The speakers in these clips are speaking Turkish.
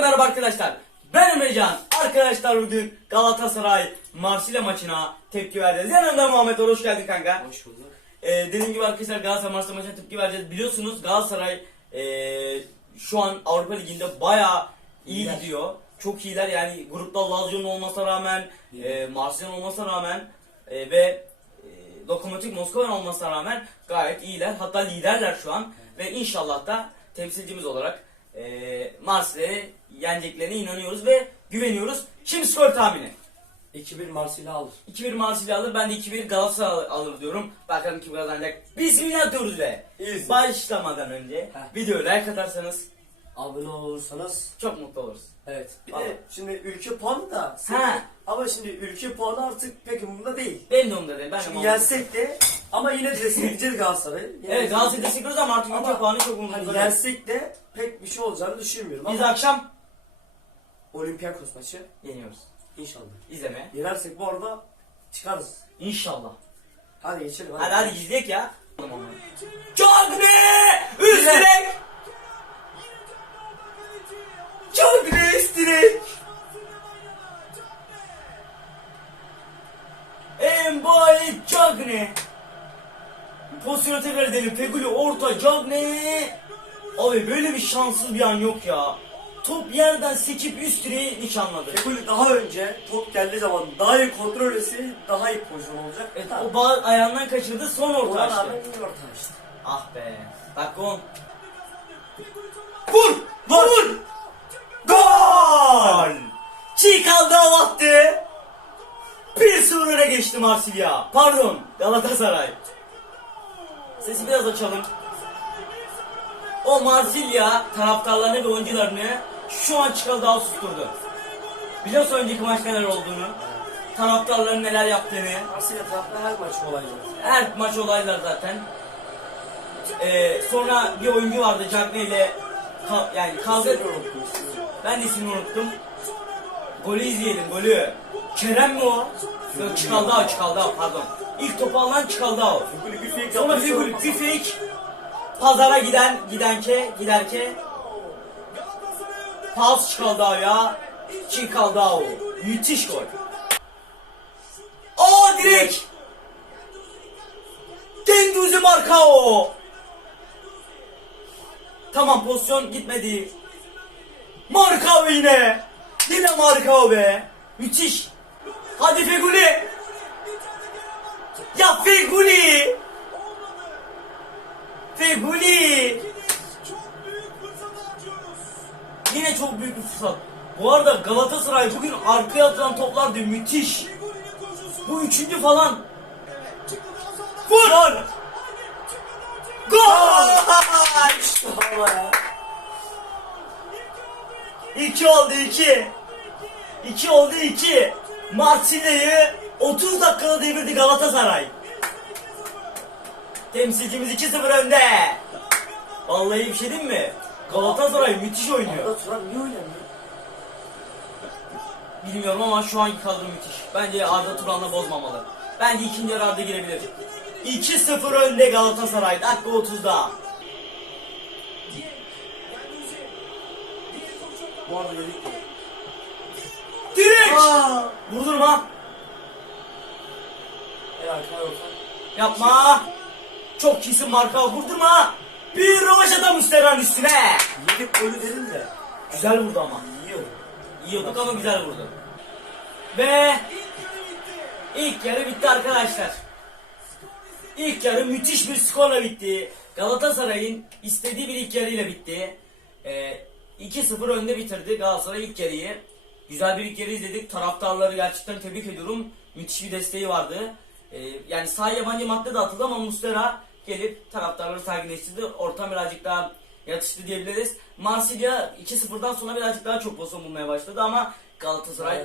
merhaba arkadaşlar. Ben Emrecan. Arkadaşlar bugün Galatasaray Marsilya maçına tepki vereceğiz. Yanımda Muhammed Or, hoş geldin kanka. Hoş bulduk. Ee, dediğim gibi arkadaşlar Galatasaray Marsilya maçına tepki vereceğiz. Biliyorsunuz Galatasaray ee, şu an Avrupa Ligi'nde bayağı iyi İyiler. gidiyor. Çok iyiler yani grupta Lazio'nun olmasına rağmen, e, Marsilya'nın olmasına rağmen e, ve e, Lokomotiv Moskova'nın olmasına rağmen gayet iyiler. Hatta liderler şu an ve inşallah da temsilcimiz olarak e, Marsilya'yı yeneceklerine inanıyoruz ve güveniyoruz. Şimdi skor tahmini. 2-1 Marsilya alır. 2-1 Marsilya alır, ben de 2-1 Galatasaray alır diyorum. Bakalım kim kazanacak. Bismillah diyoruz ve İyiyiz. başlamadan önce Heh. videoya like atarsanız Abone olursanız çok mutlu oluruz. evet. Bir Vallahi. de şimdi ülke puanı da Ha. ama şimdi ülke puanı artık pek umurumda değil. Benim de umurumda değil. Ben de Şimdi Muhammed- yensek de ama yine de destekleyeceğiz Galatasaray'ı. Evet Galatasaray'ı destekliyoruz ama artık ülke Ama puanı çok Hani umurumuzda değil. yensek de pek bir şey olacağını düşünmüyorum. Biz Ama akşam Olimpiyakos maçı yeniyoruz. inşallah. İzleme. Yenersek bu arada çıkarız. İnşallah. Hadi geçelim. Hadi hadi izleyek ya. Çok ne? Üst Direkt. direk. Çok ne üst direk. Embaye Cagne. Pozisyonu tekrar edelim. Feguli orta Cagne. Abi böyle bir şanssız bir an yok ya. Top yerden sekip üst direği nişanladı. Fekuli daha önce top geldiği zaman daha iyi kontrol etse daha iyi pozisyon olacak. Evet, o bağ ayağından kaçırdı son orta Ona açtı. rağmen iyi orta açtı. Ah be. Dakika 10. Vur! Vur! Gol! Çiğ hava attı. 1-0 öne geçti Marsilya. Pardon Galatasaray. Sesi biraz açalım. O Marsilya taraftarlarını ve oyuncularını şu an Çikaldağ susturdu. Biliyorsun önceki maçta neler olduğunu. Taraftarların neler yaptığını. Marsilya tarafında her maç kolay olur. Her maç olaylar zaten. Ee, sonra bir oyuncu vardı Cagney ile ka- yani kavga ben de ismini unuttum. Golü izleyelim golü. Kerem mi o? Yok Çikaldao Çikaldao pardon. İlk topu alan bir fake Sonra Figül sonra- bir fake. Pazara giden gidenke giderke pas Çikaldao'ya Çikaldao. Müthiş gol. Aa direkt. Genduzi Markao. Tamam pozisyon gitmedi. Markao yine. Yine Markao be. Müthiş. Hadi Feguli. Ya Feguli. Feguli. Yine çok büyük bir fırsat. Bu arada Galatasaray bugün arkaya atılan toplar diyor müthiş. Bu üçüncü falan. Vur! Gol! Gol! Ya. İki oldu iki. İki oldu iki. Marsilya'yı 30 dakikada devirdi Galatasaray. Temsilcimiz 2-0 önde. Vallahi bir şey diyeyim mi? Galatasaray müthiş oynuyor. Turan niye oynamıyor? Bilmiyorum ama şu anki kadro müthiş. Bence Arda Turan'la bozmamalı. Bence ikinci yarı Arda girebilir. 2-0 önde Galatasaray. Dakika 30'da. Bu arada dedik ki. Direkt! Aaa! Vurdurma. Orta. Yapma. Çok iyisin marka vurdurma. Bir rövaşata Müsterhan üstüne. Yedik golü dedim de. Güzel vurdu ama. Yiyor. Yiyorduk ama güzel vurdu. Ve ilk yarı bitti arkadaşlar. İlk yarı müthiş bir skorla bitti. Galatasaray'ın istediği bir ilk yarıyla bitti. Ee, 2-0 önde bitirdi Galatasaray ilk yarıyı. Güzel bir ilk yarı izledik. Taraftarları gerçekten tebrik ediyorum. Müthiş bir desteği vardı. Ee, yani sahaya bence madde de atıldı ama Mustera gelip taraftarları sakinleştirdi. Ortam birazcık daha yatıştı diyebiliriz. Marsilya 2-0'dan sonra birazcık daha çok pozisyon bulmaya başladı ama Galatasaray.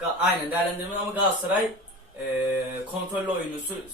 Ga- aynen değerlendirme ama Galatasaray e, kontrollü oyunu sü-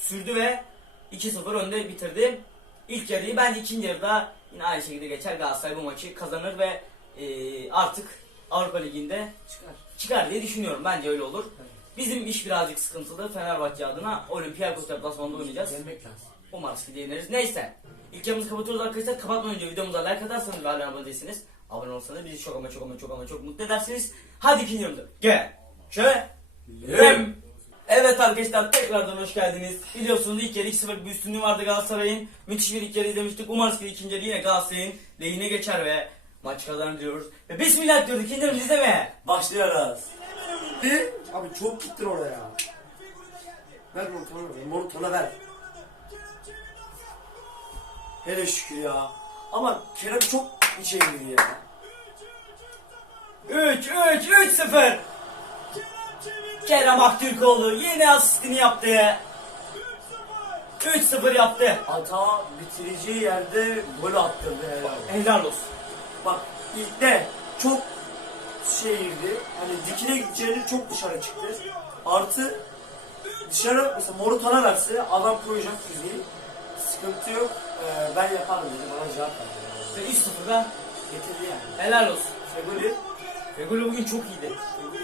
sürdü ve 2-0 önde bitirdi. İlk yarıyı bence ikinci yarıda yine aynı şekilde geçer. Galatasaray bu maçı kazanır ve e, artık Avrupa Ligi'nde Çıkar. çıkar diye düşünüyorum. Bence öyle olur. Evet. Bizim iş birazcık sıkıntılı. Fenerbahçe adına Olympiakos deplasmanında oynayacağız. Yenmek lazım. Umarız ki yeneriz. Neyse. İlk yarımızı kapatıyoruz arkadaşlar. Kapatmadan önce videomuza like atarsanız ve hala abone değilsiniz. abone olursanız bizi çok ama çok ama çok ama çok mutlu edersiniz. Hadi ikinci yorumda. Gel. Şöyle. Evet arkadaşlar tekrardan hoş geldiniz. Biliyorsunuz ilk yarı 2-0 bir üstünlüğü vardı Galatasaray'ın. Müthiş bir ilk yarı izlemiştik. Umarız ki ikinci yarı yine Galatasaray'ın lehine geçer ve maç kazanır diyoruz. Ve bismillah diyoruz ikinci yarı izleme. Başlıyoruz. Bir, abi çok gittin oraya. Ver Morutan'a ver. Morutan'a ver. Hele şükür ya. Ama Kerem çok içeriydi ya. 3 3 3 0. Kerem Aktürkoğlu yine asistini yaptı. 3-0 yaptı. Hata bitireceği yerde gol attırdı helal. Helal olsun. Bak ilk de çok şeydi. Hani dikine gideceğini çok dışarı çıktı. Artı dışarı mesela Morutan'a verse adam koyacak fiziği. Sıkıntı yok. Ee, ben yaparım dedi. Bana cevap verdi. Ve 3-0'da Getirdi yani. helal olsun. Fegoli Feguli bugün çok iyiydi.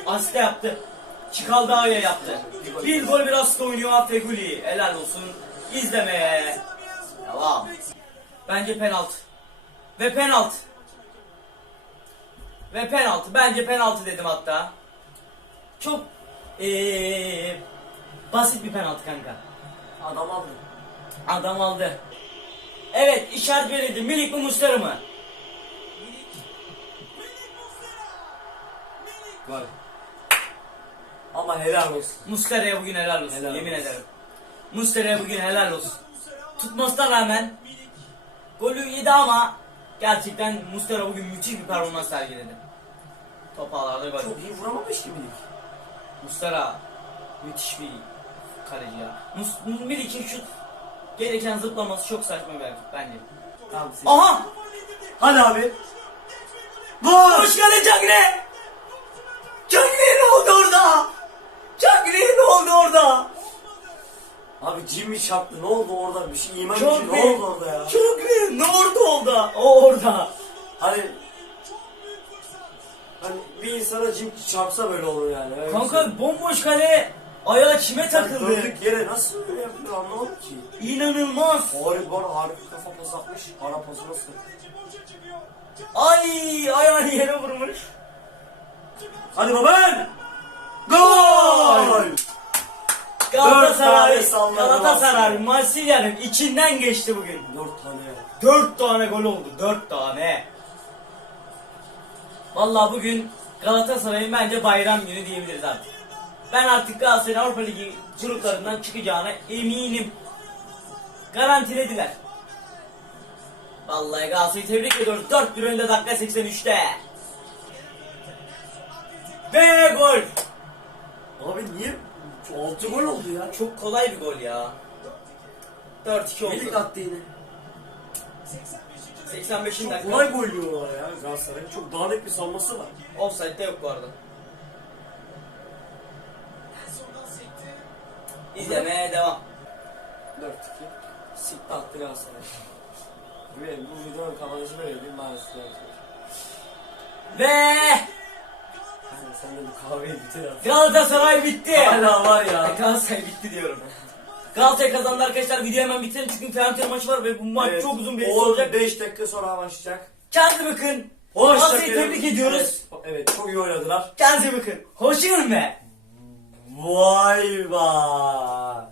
Asiste yaptı. Çikaldağ'a yaptı. Bir gol bir asist oynuyor Feguli. Helal olsun. İzlemeye. Devam. Bence penaltı. Ve penaltı. Ve penaltı. Bence penaltı dedim hatta. Çok ee, basit bir penaltı kanka. adam aldı. Adam aldı. Evet işaret verildi. Milik mi Mustara mı? Gol. Ama helal olsun. Muslera'ya bugün helal olsun. Helal yemin olsun. ederim. Muslera'ya bugün helal olsun. Tutmasına rağmen golü yedi ama gerçekten Muslera bugün müthiş bir performans sergiledi. Top ağlarda gol. Çok iyi vuramamış ki Milik. Muslera müthiş bir kaleci ya. Mus Milik'in şut gereken zıplaması çok saçma bir hareket bence. Tamam. Aha! Hadi abi. Gol! Hoş geldin Cagre! Cagre ne oldu orada? Cagre ne oldu orada? Abi Jimmy çarptı. Ne oldu orada? Bir şey iman Çok büyük. Ne oldu orada ya? Cagre ne oldu orada? O orada. Hani Hani bir insana Jim çarpsa böyle olur yani. Öyle bir şey. Kanka bomboş kale ayağı çime Yani takıldı. Döndük yere nasıl böyle yapıyor anlamadım ki. İnanılmaz. Harika var kafa pas atmış. Ara pası nasıl? Ay ayağını yere vurmuş. Hadi baban! Gol! Galatasaray, tane Galatasaray. Marsilya'nın içinden geçti bugün. Dört tane. Dört tane gol oldu. Dört tane. Vallahi bugün Galatasaray'ın bence bayram günü diyebiliriz artık. Ben artık Galatasaray'ın Avrupa Ligi gruplarından çıkacağına eminim. Garantilediler. Vallahi Galatasaray'ı tebrik ediyoruz. 4-1 önde dakika 83'te. Ve gol. Abi niye? 6 gol oldu ya. Çok kolay bir gol ya. 4-2 Milik oldu. attı yine. 85. Çok dakika. kolay gol yiyorlar ya Galatasaray'ın. Çok dağınık bir savunması var. Offside'de yok bu arada. İzlemeye devam. 4-2. Sikti attı Galatasaray. Ve bu videonun kapanışını verdim maalesef. Ve sen de bu kahveyi bitir artık. Galatasaray bitti. Hala var ya. Galatasaray bitti diyorum. Galatasaray kazandı arkadaşlar. Videoyu hemen bitirelim çünkü Fenerbahçe maçı var ve bu maç Evet, çok uzun bir olacak. 15 dakika sonra başlayacak. Kendinize bakın. Hoş Galatasaray'ı tebrik ediyoruz. Evet, evet, çok iyi oynadılar. Kendinize bakın. Hoşçakalın be. Vay vay.